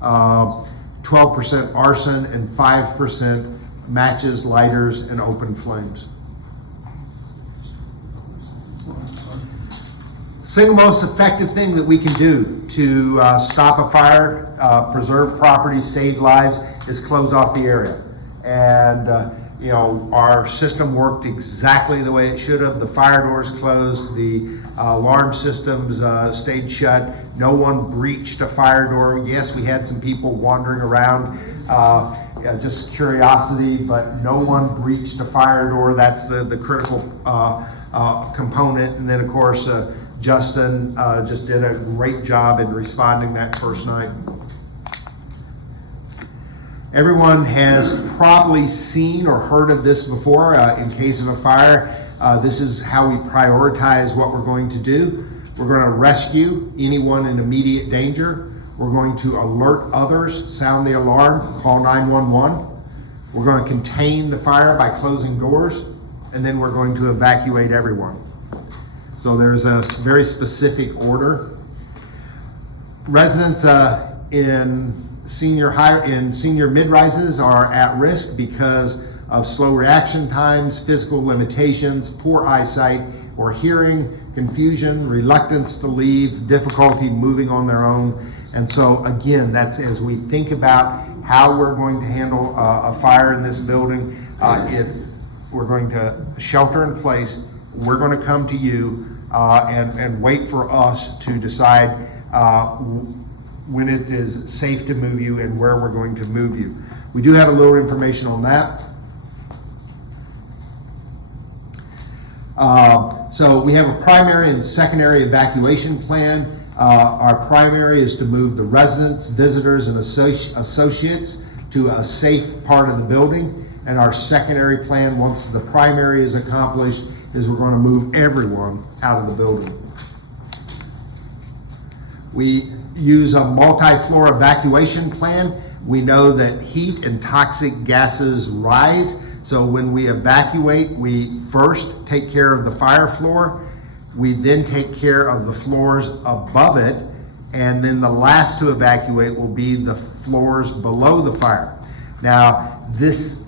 12% arson, and 5% matches, lighters, and open flames. Single most effective thing that we can do to stop a fire, preserve property, save lives, is close off the area. And our system worked exactly the way it should have. The fire doors closed, the alarm systems stayed shut. No one breached a fire door. Yes, we had some people wandering around, just curiosity, but no one breached a fire door. That's the critical component. And then, of course, Justin just did a great job in responding that first night. Everyone has probably seen or heard of this before. In case of a fire, this is how we prioritize what we're going to do. We're going to rescue anyone in immediate danger. We're going to alert others, sound the alarm, call 911. We're going to contain the fire by closing doors, and then we're going to evacuate everyone. So there's a very specific order. Residents in senior mid-rises are at risk because of slow reaction times, physical limitations, poor eyesight or hearing, confusion, reluctance to leave, difficulty moving on their own. And so again, that's as we think about how we're going to handle a fire in this building, we're going to shelter in place. We're going to come to you and wait for us to decide when it is safe to move you and where we're going to move you. We do have a little information on that. So we have a primary and secondary evacuation plan. Our primary is to move the residents, visitors, and associates to a safe part of the building. And our secondary plan, once the primary is accomplished, is we're going to move everyone out of the building. We use a multi-floor evacuation plan. We know that heat and toxic gases rise. So when we evacuate, we first take care of the fire floor. We then take care of the floors above it. And then the last to evacuate will be the floors below the fire. Now, this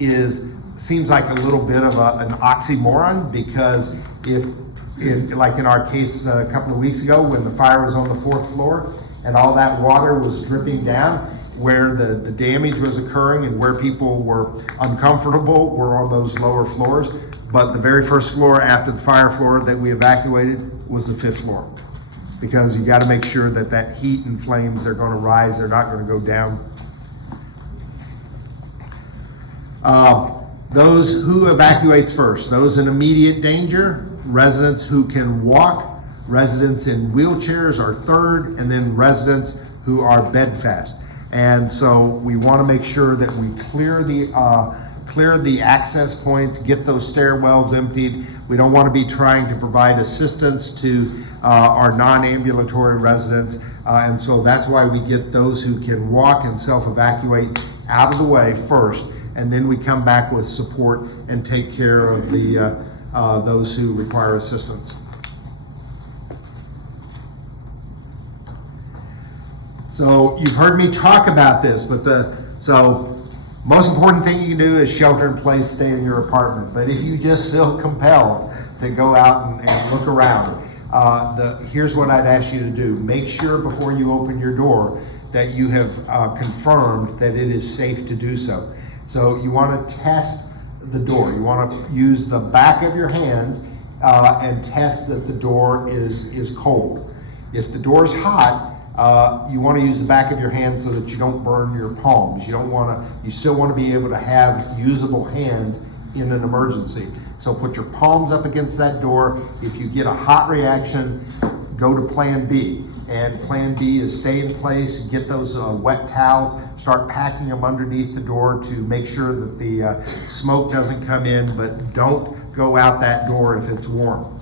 seems like a little bit of an oxymoron, because like in our case a couple of weeks ago when the fire was on the 4th floor and all that water was dripping down, where the damage was occurring and where people were uncomfortable were on those lower floors. But the very first floor after the fire floor that we evacuated was the 5th floor. Because you got to make sure that heat and flames, they're going to rise, they're not going to go down. Those who evacuates first, those in immediate danger, residents who can walk, residents in wheelchairs are third, and then residents who are bedfast. And so we want to make sure that we clear the access points, get those stairwells emptied. We don't want to be trying to provide assistance to our non-ambulatory residents. And so that's why we get those who can walk and self-evacuate out of the way first. And then we come back with support and take care of those who require assistance. So you've heard me talk about this, but so most important thing you can do is shelter in place, stay in your apartment. But if you just feel compelled to go out and look around, here's what I'd ask you to do. Make sure before you open your door that you have confirmed that it is safe to do so. So you want to test the door. You want to use the back of your hands and test that the door is cold. If the door is hot, you want to use the back of your hands so that you don't burn your palms. You still want to be able to have usable hands in an emergency. So put your palms up against that door. If you get a hot reaction, go to plan B. And plan B is stay in place, get those wet towels, start packing them underneath the door to make sure that the smoke doesn't come in, but don't go out that door if it's warm.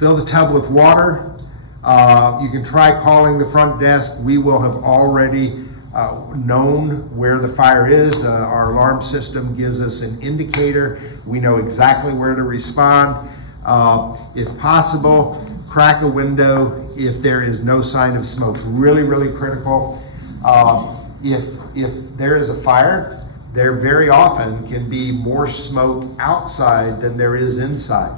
Fill the tub with water. You can try calling the front desk. We will have already known where the fire is. Our alarm system gives us an indicator. We know exactly where to respond. If possible, crack a window if there is no sign of smoke. Really, really critical. If there is a fire, there very often can be more smoke outside than there is inside.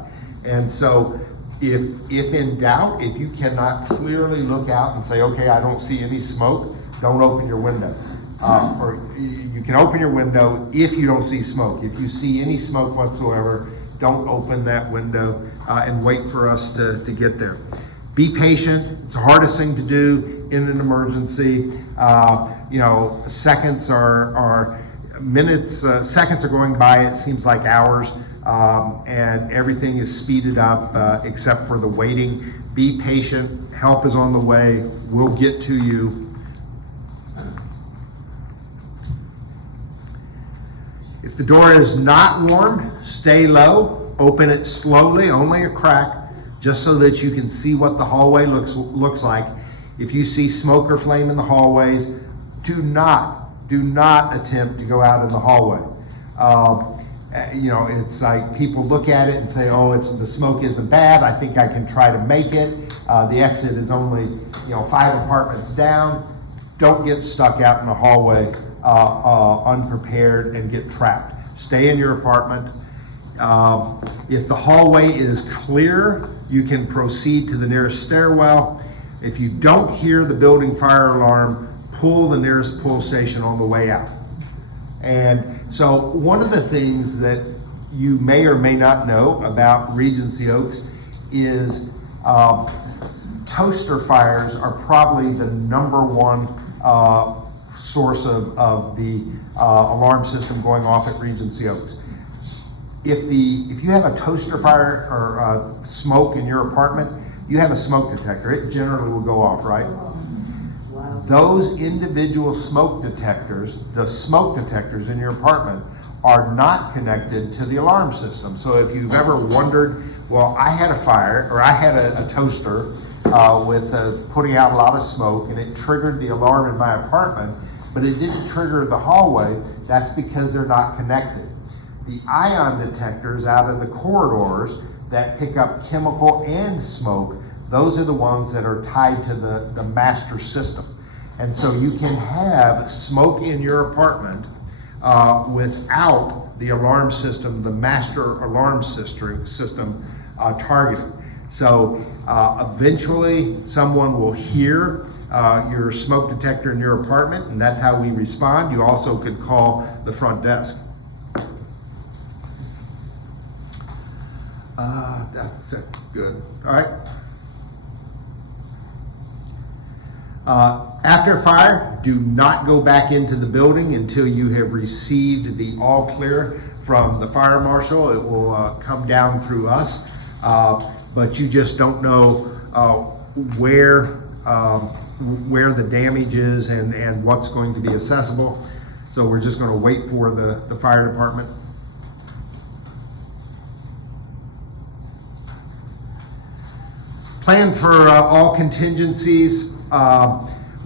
And so if in doubt, if you cannot clearly look out and say, okay, I don't see any smoke, don't open your window. Or you can open your window if you don't see smoke. If you see any smoke whatsoever, don't open that window and wait for us to get there. Be patient. It's the hardest thing to do in an emergency. Seconds are minutes, seconds are going by, it seems like hours, and everything is speeded up except for the waiting. Be patient. Help is on the way. We'll get to you. If the door is not warm, stay low. Open it slowly, only a crack, just so that you can see what the hallway looks like. If you see smoke or flame in the hallways, do not attempt to go out in the hallway. It's like people look at it and say, oh, the smoke isn't bad. I think I can try to make it. The exit is only 5 apartments down. Don't get stuck out in the hallway unprepared and get trapped. Stay in your apartment. If the hallway is clear, you can proceed to the nearest stairwell. If you don't hear the building fire alarm, pull the nearest pull station on the way out. And so one of the things that you may or may not know about Regency Oaks is toaster fires are probably the #1 source of the alarm system going off at Regency Oaks. If you have a toaster fire or smoke in your apartment, you have a smoke detector. It generally will go off, right? Wow. Those individual smoke detectors, the smoke detectors in your apartment, are not connected to the alarm system. So if you've ever wondered, well, I had a fire, or I had a toaster with putting out a lot of smoke, and it triggered the alarm in my apartment, but it didn't trigger the hallway, that's because they're not connected. The ion detectors out in the corridors that pick up chemical and smoke, those are the ones that are tied to the master system. And so you can have smoke in your apartment without the alarm system, the master alarm system targeted. So eventually someone will hear your smoke detector in your apartment, and that's how we respond. You also could call the front desk. That's good. All right. After fire, do not go back into the building until you have received the all clear from the fire marshal. It will come down through us, but you just don't know where the damage is and what's going to be accessible. So we're just going to wait for the fire department. Plan for all contingencies.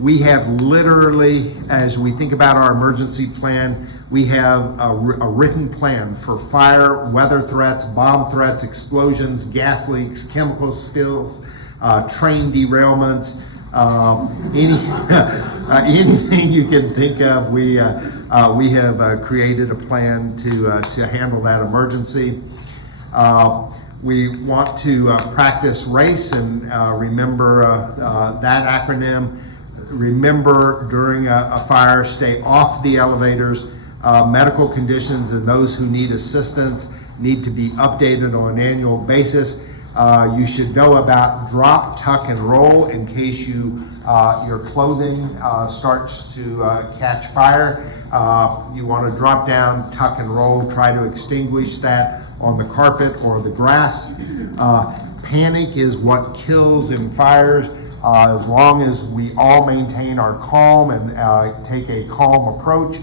We have literally, as we think about our emergency plan, we have a written plan for fire, weather threats, bomb threats, explosions, gas leaks, chemical spills, train derailments, anything you can think of. We have created a plan to handle that emergency. We want to practice RACE and remember that acronym. Remember, during a fire, stay off the elevators. Medical conditions and those who need assistance need to be updated on an annual basis. You should know about drop, tuck, and roll in case your clothing starts to catch fire. You want to drop down, tuck, and roll, try to extinguish that on the carpet or the grass. Panic is what kills in fires. As long as we all maintain our calm and take a calm approach,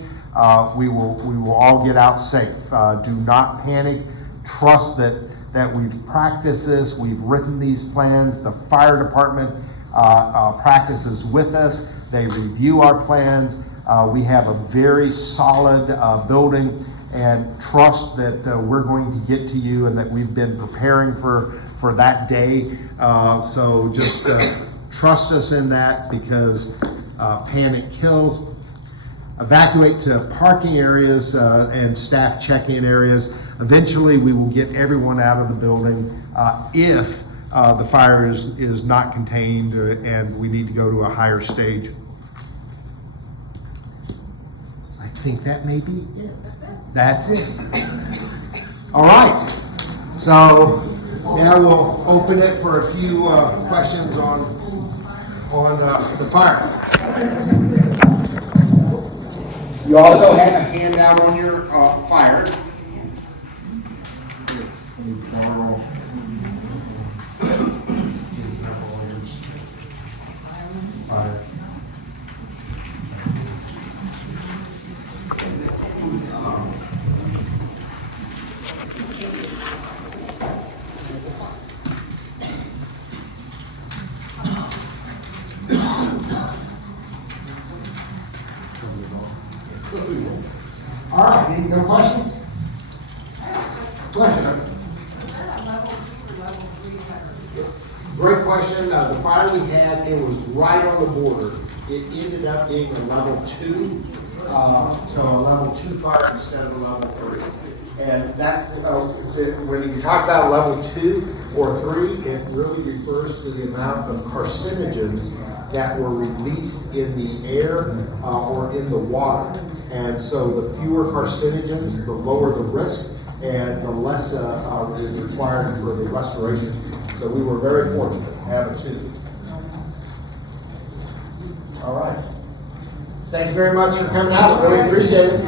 we will all get out safe. Do not panic. Trust that we've practiced this. We've written these plans. The fire department practices with us. They review our plans. We have a very solid building, and trust that we're going to get to you and that we've been preparing for that day. So just trust us in that, because panic kills. Evacuate to parking areas and staff check-in areas. Eventually, we will get everyone out of the building if the fire is not contained and we need to go to a higher stage. I think that may be it. That's it. All right. So now we'll open it for a few questions on the fire. You also have a handout on your fire. All right, any more questions? Question. Great question. The fire we had, it was right on the border. It ended up being a level 2, so a level 2 fire instead of a level 3. And that's, when you talk about level 2 or 3, it really refers to the amount of carcinogens that were released in the air or in the water. And so the fewer carcinogens, the lower the risk, and the less is required for the restoration. So we were very fortunate to have a 2. All right. Thanks very much for coming out. I really appreciate it.